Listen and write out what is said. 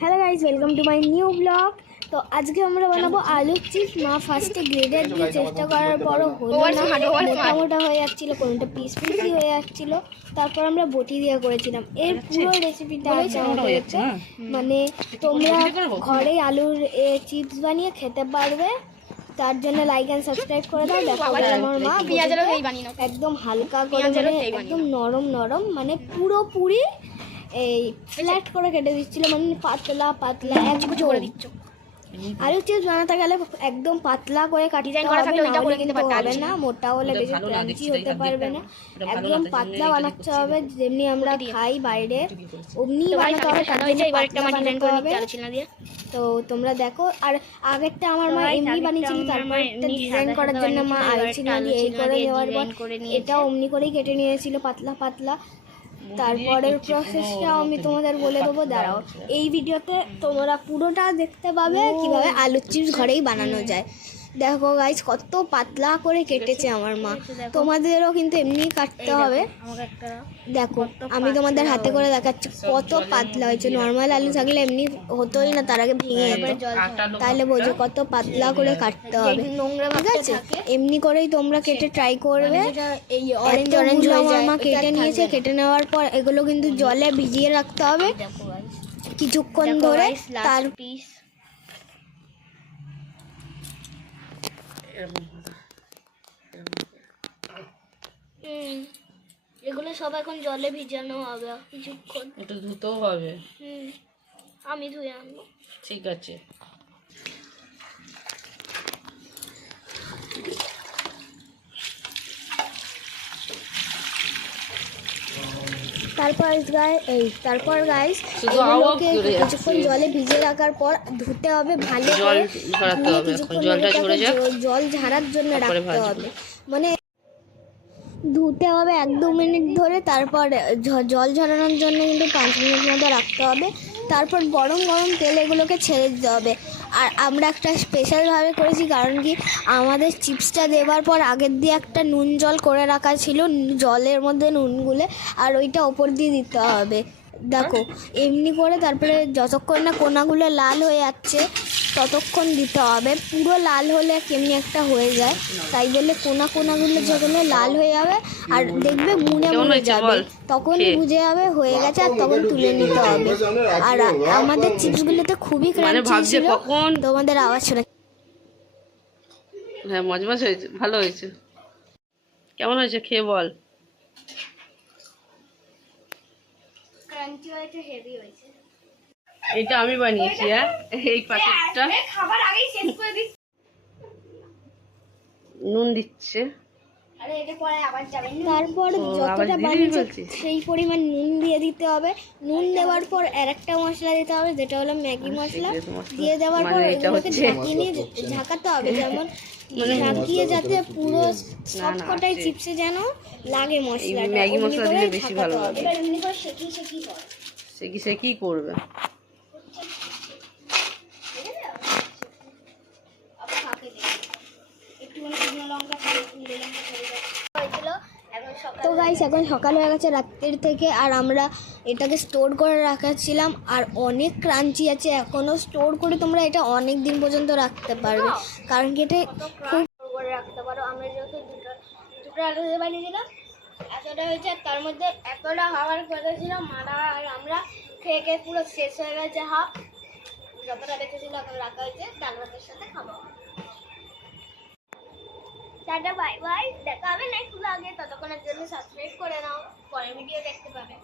Hello guys, welcome to my new blog. তো আজকে আমরা বানাবো আলুর চিপস। মা ফার্স্টে গ্রেডার দিয়ে চেষ্টা করার পরও হলো না, মোটা মোটা হয়ে যাচ্ছিলো, কোনোটা পিস পিসই হয়ে যাচ্ছিলো। তারপর আমরা বটি দিয়ে করেছিলাম। এর পুরো রেসিপিটা আছে আমাদের, মানে তোমরা ঘরেই আলুর চিপস বানিয়ে খেতে পারবে। তার জন্য লাইক অ্যান্ড সাবস্ক্রাইব করে দাও। দেখো আমার মা একদম হালকা করে, মানে একদম নরম নরম, মানে পুরোপুরি এই ফ্ল্যাট করে কেটে দিচ্ছিল, মানে পাতলা পাতলা একদম। আলুর চিপস বানাতে গেলে একদম পাতলা করে কাটতে হবে, কিন্তু হবে না, মোটা হলে বেশি ক্রাঞ্চি হতে পারবে না। একদম পাতলা বানাতে হবে, যেমনি আমরা খাই বাইরে অমনি বানাতে হবে। তো তোমরা দেখো, আর আগেরটা আমার মা এমনি বানিয়েছিল, তারপর ডিজাইন করার জন্য মা আলচিনা দিয়ে এই করে দেওয়ার পর এটা অমনি করেই কেটে নিয়েছিল পাতলা পাতলা। তারপরের প্রসেসটা আমি তোমাদের বলে দেবো, দাঁড়াও। এই ভিডিওতে তোমরা পুরোটা দেখতে পাবে কিভাবে আলুর চিপস ঘরেই বানানো যায়। দেখো গাইজ, কত পাতলা করে কেটেছে আমার মা। তোমাদেরও কিন্তু এমনি কাটতে হবে। দেখো আমি তোমাদের হাতে করে দেখাচ্ছি কত পাতলা হয়েছে। নর্মাল আলু থাকলে এমনি হতোই না, তার আগে ভেঙে যেত। তাহলে বোঝো কত পাতলা করে কাটতে হবে, ঠিক আছে? এমনি করেই তোমরা কেটে ট্রাই করবে। এই অরেঞ্জ অরেঞ্জ আমার মা কেটে নিয়েছে। কেটে নেওয়ার পর এগুলো কিন্তু জলে ভিজিয়ে রাখতে হবে কিছুক্ষণ ধরে। তার পিস এগুলো সব এখন জলে ভিজানো হবে কিছুক্ষণ। একটু ধুতেও হবে। আমি ধুয়ে আনবো, ঠিক আছে। তারপর গাইস এগুলোকে কিছুক্ষণ জলে ভিজিয়ে রাখার পর ধুতে হবে ভালো করে। জল ঝাড়ার জন্য রাখতে হবে, মানে ধুতে হবে 1-2 মিনিট ধরে। তারপর জল ঝরানোর জন্য কিন্তু 5 মিনিট মতো রাখতে হবে। তারপর গরম গরম তেল এগুলোকে ছেড়ে দিতে হবে। আর আমরা একটা স্পেশালভাবে করেছি, কারণ কি আমাদের চিপসটা দেওয়ার পর আগের দিয়ে একটা নুন জল করে রাখা ছিল, জলের মধ্যে নুন গুলে, আর ওইটা ওপর দিয়ে দিতে হবে। দেখো এমনি করে, তারপরে যতক্ষণ না কোনাগুলো লাল হয়ে যাচ্ছে ততক্ষণ দিতে হবে। পুরো লাল হলে কেমনি একটা হয়ে যায়, তাই বলে কোনাগুলো যেগুলো লাল হয়ে যাবে আর দেখবে মুড়ে যাবে, তখন বুঝে যাবে হয়ে গেছে, আর তখন তুলে নিতে হবে। আর আমাদের চিপসগুলোতে খুবই ক্রাঞ্চি ছিল, তোমাদের আওয়াজ শোনা। হ্যাঁ, মজমজ হয়েছে, ভালো হয়েছে। কেমন হয়েছে খেয়ে বল। ক্রাঞ্চি হয়েছে, হেভি হয়েছে। এটা আমি বানিয়েছি। এই প্যাকেটটা খাবার আগেই শেষ করে দিচ্ছি। নুন দিচ্ছে, তারপর যতটা বানিয়েছে সেই পরিমাণ নুন দিয়ে দিতে হবে। নুন দেওয়ার পর আরেকটা মশলা দিতে হবে, যেটা হলো ম্যাগি মশলা। দিয়ে দেওয়ার পর এগুলোকে ঝাঁকিয়ে নিয়ে ঝাঁকাতে হবে, যেমন ঝাঁকিয়ে যাতে পুরো সব কটাই চিপসে যেন লাগে মশলা। ম্যাগি মশলা দিলে বেশি ভালো হবে। এমনি করে সেকি করবে। তো গাইস, এখন সকাল হয়ে গেছে রাত্রির থেকে, আর আমরা এটাকে স্টোর করে রাখাচ্ছিলাম। আর অনেক ক্রাঞ্চি আছে এখনও, স্টোর করে তোমরা এটা অনেক দিন পর্যন্ত রাখতে পারবে, কারণ কি এটা খুব করে রাখতে পারো। আমরা যেহেতু দুটো আলু দিয়ে বানিয়েছিলাম, এতটা হয়েছে, তার মধ্যে এতটা হওয়ার কথা ছিল, মারা আর আমরা খেয়ে খেয়ে পুরো শেষ হয়ে গেছে। যতটা বেঁচেছিল এখন রাখা হয়েছে, ডাল ভাতের সাথে খাবো। টাটা, বাই বাই, দেখা হবে নেক্সট ব্লগে। ততক্ষণের জন্য সাবস্ক্রাইব করে নাও, পরের ভিডিও দেখতে পাবে।